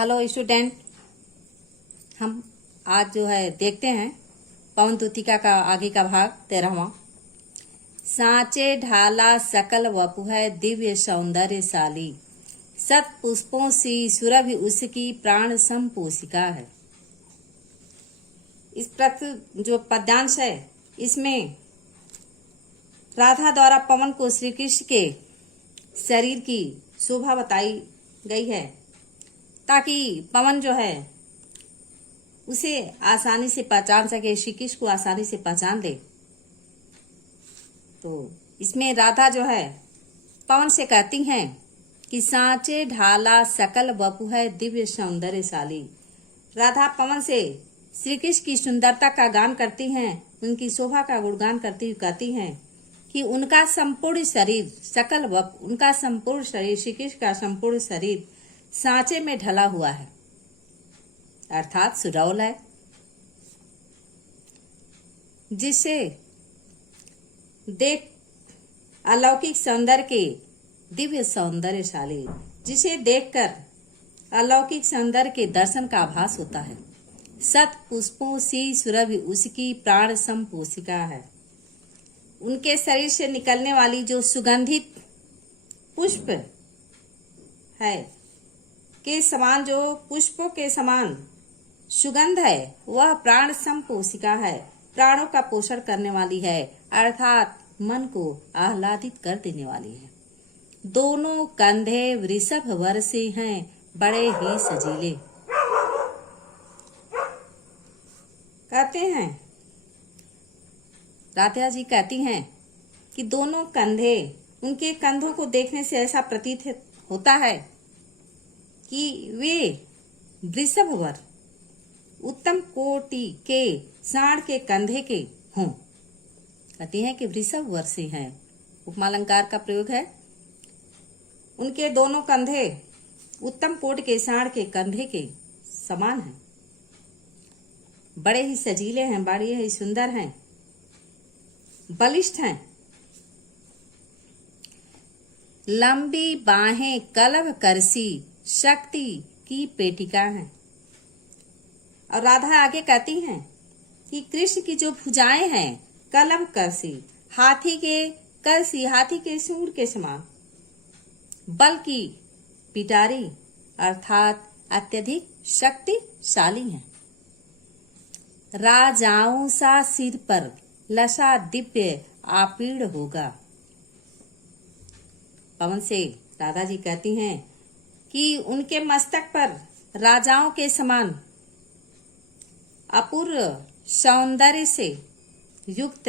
Hello student, हम आज जो है देखते हैं पवन तूतिका का आगे का भाग 13वां। सांचे ढाला सकल वपु है दिव्य सौंदर्यशाली, सत पुष्पों सी सुरभि उसकी प्राण संपोषिका है। इस जो पद्यांश है इसमें राधा द्वारा पवन को श्री कृष्ण के शरीर की शोभा बताई गई है ताकि पवन जो है उसे आसानी से पहचान सके, श्री कृष्ण को आसानी से पहचान ले। तो इसमें राधा जो है पवन से कहती हैं कि सांचे ढाला सकल वपु है दिव्य सौंदर्यशाली। राधा पवन से श्री कृष्ण की सुंदरता का गान करती हैं, उनकी शोभा का गुणगान करती हुई कहती हैं कि उनका संपूर्ण शरीर सकल वपु, उनका संपूर्ण शरीर, श्री कृष्ण का संपूर्ण शरीर सांचे में ढला हुआ है, अर्थात सुडौल है, जिसे देख अलौकिक सौंदर्य के दिव्य सौंदर्यशाली, जिसे देखकर अलौकिक सौंदर्य के दर्शन का आभास होता है। सत पुष्पों सी सुरभि उसकी प्राण संपोषिका है। उनके शरीर से निकलने वाली जो सुगंधित पुष्प है के समान, जो पुष्पों के समान सुगंध है, वह प्राण संपोषिका है, प्राणों का पोषण करने वाली है, अर्थात मन को आह्लादित कर देने वाली है। दोनों कंधे वृषभ वर्षे हैं, बड़े ही सजीले। कहते हैं, राधा जी कहती हैं कि दोनों कंधे, उनके कंधों को देखने से ऐसा प्रतीत होता है कि वे वृषभवर, उत्तम कोटि के सांड के कंधे के हों। कहती हैं कि वृषभ वर्षे हैं, उपमालंकार का प्रयोग है। उनके दोनों कंधे उत्तम कोटि के सांड के कंधे के समान हैं, बड़े ही सजीले हैं, बड़े ही सुंदर हैं, बलिष्ठ हैं। लंबी बाहें कलभ करसी, शक्ति की पेटिका है। और राधा आगे कहती हैं कि कृष्ण की जो भुजाएं हैं कलभ करसी, हाथी के सूंड के समान, बल की पिटारी, अर्थात अत्यधिक शक्तिशाली हैं। राजाओं सा सिर पर लसा दिव्य आपीड़ होगा। पवन से राधा जी कहती हैं कि उनके मस्तक पर राजाओं के समान अपूर्व सौंदर्य से युक्त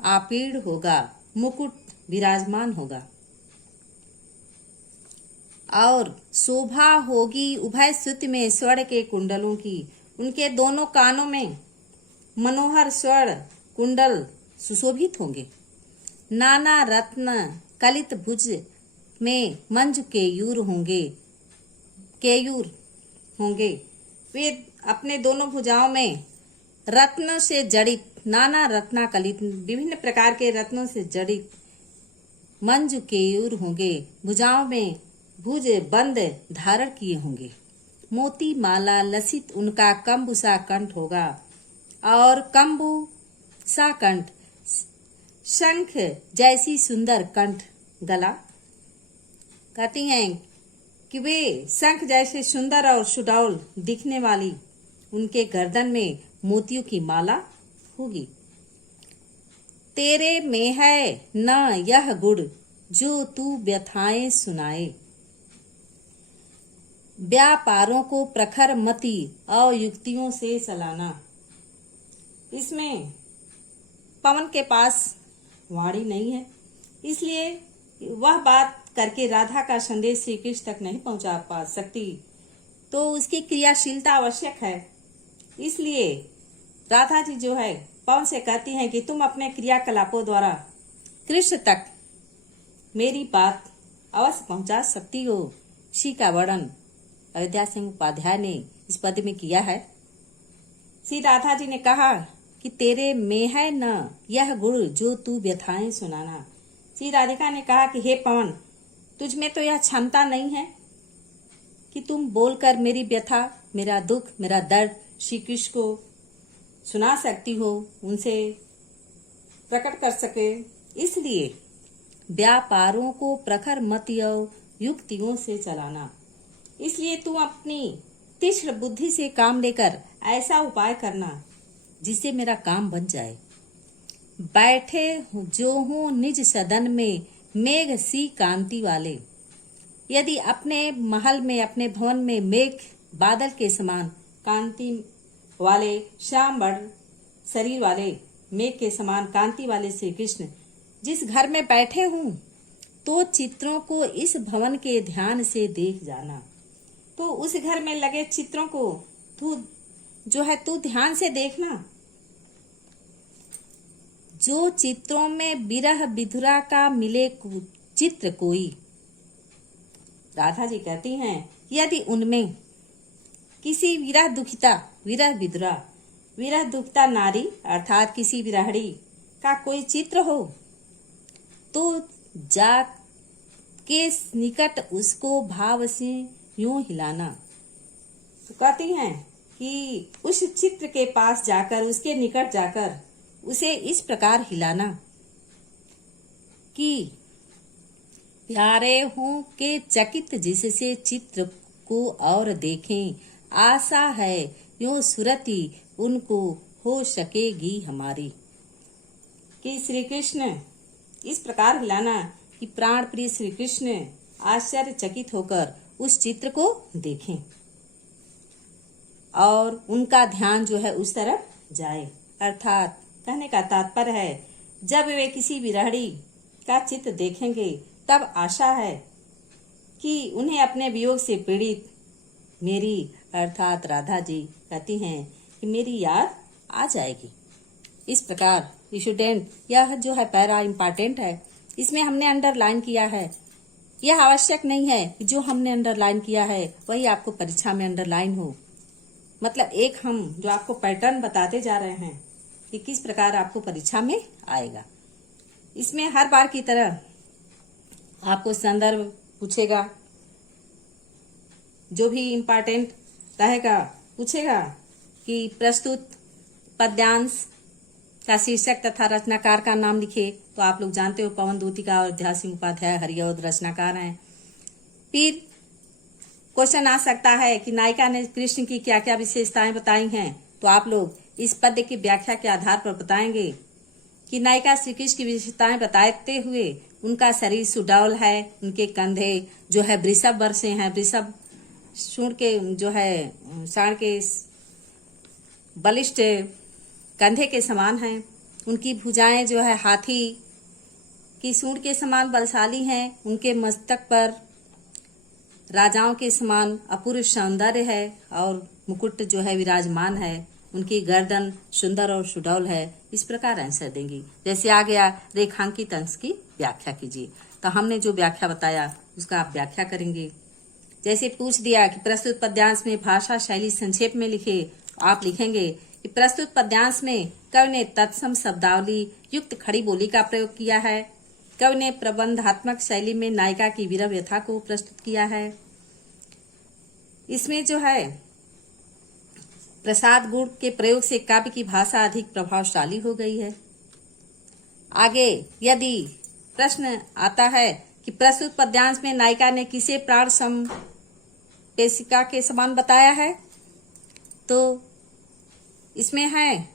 आपीड़ होगा, मुकुट विराजमान होगा, और शोभा होगी उभय सुत में स्वर्ण के कुंडलों की। उनके दोनों कानों में मनोहर स्वर्ण कुंडल सुशोभित होंगे। नाना रत्न कलित भुज में मंजु केयूर होंगे। वे अपने दोनों भुजाओं में रत्नों से जड़ित, नाना रत्ना कलित, विभिन्न प्रकार के रत्नों से जड़ित मंजु केयूर होंगे। भुजाओं में भुज बंद धारण किए होंगे। मोती माला लसित उनका कंबु सा कंठ होगा, और कंबु सा कंठ, शंख जैसी सुंदर कंठ गला। कहती हैं कि वे शंख जैसे सुंदर और सुडौल दिखने वाली उनके गर्दन में मोतियों की माला होगी। तेरे में है न यह गुण जो तू व्यथाएं सुनाए, व्यापारों को प्रखर मति और युक्तियों से सलाना। इसमें पवन के पास वाणी नहीं है, इसलिए वह बात करके राधा का संदेश श्री कृष्ण तक नहीं पहुंचा पा सकती, तो उसकी क्रियाशीलता आवश्यक है। इसलिए राधा जी जो है पवन से कहती हैं कि तुम अपने क्रियाकलापों द्वारा कृष्ण तक मेरी बात अवश्य पहुंचा सकती हो। इसी का वर्णन अयोध्या सिंह उपाध्याय ने इस पद्य में किया है। श्री राधा जी ने कहा कि तेरे में है न यह गुण जो तू व्यथाएं सुनाना। श्री राधिका ने कहा कि हे पवन, तुझ में तो यह क्षमता नहीं है कि तुम बोलकर मेरी व्यथा, मेरा दुख, मेरा दर्द श्री कृष्ण को सुना सकती हो, उनसे प्रकट कर सके। इसलिए व्यापारों को प्रखर मति और युक्तियों से चलाना। इसलिए तू अपनी तीक्ष्ण बुद्धि से काम लेकर ऐसा उपाय करना जिससे मेरा काम बन जाए। बैठे जो हूँ निज सदन में मेघ सी कांति वाले। यदि अपने महल में, अपने भवन में मेघ बादल के समान कांति वाले, श्याम वर्ण शरीर वाले, मेघ के समान कांति वाले श्री कृष्ण जिस घर में बैठे हूँ, तो चित्रों को इस भवन के ध्यान से देख जाना। तो उस घर में लगे चित्रों को तू ध्यान से देखना। जो चित्रों में विरह विधुरा का मिले चित्र कोई। राधा जी कहती हैं, यदि उनमें किसी विरह दुखिता नारी अर्थात किसी विरहड़ी का कोई चित्र हो, तो जा के निकट उसको भाव से यूं हिलाना। तो कहती हैं कि उस चित्र के पास जाकर, उसके निकट जाकर उसे इस प्रकार हिलाना कि प्यारे हूं के चकित जिससे चित्र को और देखें, आशा है यूं सुरति उनको हो सकेगी हमारी। कि श्री कृष्ण इस प्रकार हिलाना कि प्राण प्रिय श्री कृष्ण आश्चर्यचकित होकर उस चित्र को देखें और उनका ध्यान जो है उस तरफ जाए। अर्थात कहने का तात्पर्य है, जब वे किसी विरहड़ी का चित्र देखेंगे तब आशा है कि उन्हें अपने वियोग से पीड़ित मेरी अर्थात राधा जी कहती हैं कि मेरी याद आ जाएगी। इस प्रकार स्टूडेंट, यह जो है पैरा इम्पोर्टेंट है, इसमें हमने अंडरलाइन किया है। यह आवश्यक नहीं है कि जो हमने अंडरलाइन किया है वही आपको परीक्षा में अंडरलाइन हो। मतलब एक हम जो आपको पैटर्न बताते जा रहे हैं कि किस प्रकार आपको परीक्षा में आएगा। इसमें हर बार की तरह आपको संदर्भ पूछेगा, जो भी इम्पोर्टेंट रहेगा पूछेगा कि प्रस्तुत पद्यांश का शीर्षक तथा रचनाकार का नाम लिखे। तो आप लोग जानते हो पवन दूतिका और अध्याय सिंह उपाध्याय हरिऔध रचनाकार हैं। फिर क्वेश्चन आ सकता है कि नायिका ने कृष्ण की क्या क्या विशेषताएं बताई हैं, तो आप लोग इस पद्य की व्याख्या के आधार पर बताएंगे कि नायिका श्री कृष्ण की विशेषताएं बताते हुए उनका शरीर सुडौल है, उनके कंधे जो है वृषभ वर्ष से हैं, वृषभ सूंड के जो है साढ़ के बलिष्ठ कंधे के समान हैं, उनकी भुजाएं जो है हाथी की सूंड के समान बलशाली हैं, उनके मस्तक पर राजाओं के समान अपूर्व सौंदर्य है और मुकुट जो है विराजमान है, उनकी गर्दन सुंदर और सुडौल है। इस प्रकार आंसर देंगी। जैसे आ गया रेखांकित अंश की व्याख्या कीजिए, तो हमने जो व्याख्या बताया उसका आप व्याख्या करेंगे। जैसे पूछ दिया कि प्रस्तुत पद्यांश में भाषा शैली संक्षेप में लिखे, आप लिखेंगे कि प्रस्तुत पद्यांश में कवि ने तत्सम शब्दावली युक्त खड़ी बोली का प्रयोग किया है। कवि ने प्रबंधात्मक शैली में नायिका की विरह व्यथा को प्रस्तुत किया है। इसमें जो है प्रसाद गुण के प्रयोग से काव्य की भाषा अधिक प्रभावशाली हो गई है। आगे यदि प्रश्न आता है कि प्रस्तुत पद्यांश में नायिका ने किसे प्राण संपेशिका के समान बताया है, तो इसमें है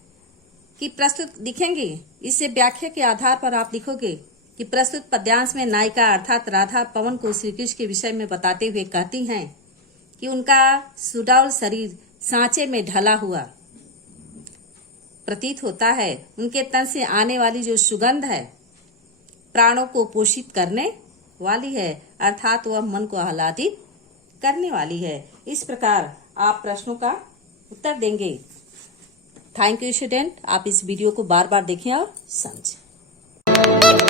कि प्रस्तुत लिखेंगे, इससे व्याख्या के आधार पर आप लिखोगे कि प्रस्तुत पद्यांश में नायिका अर्थात राधा पवन को श्री कृष्ण के विषय में बताते हुए कहती हैं कि उनका सुडौल शरीर सांचे में ढला हुआ प्रतीत होता है, उनके तन से आने वाली जो सुगंध है प्राणों को पोषित करने वाली है, अर्थात वह मन को आह्लादित करने वाली है। इस प्रकार आप प्रश्नों का उत्तर देंगे। थैंक यू स्टूडेंट, आप इस वीडियो को बार बार देखें और समझें।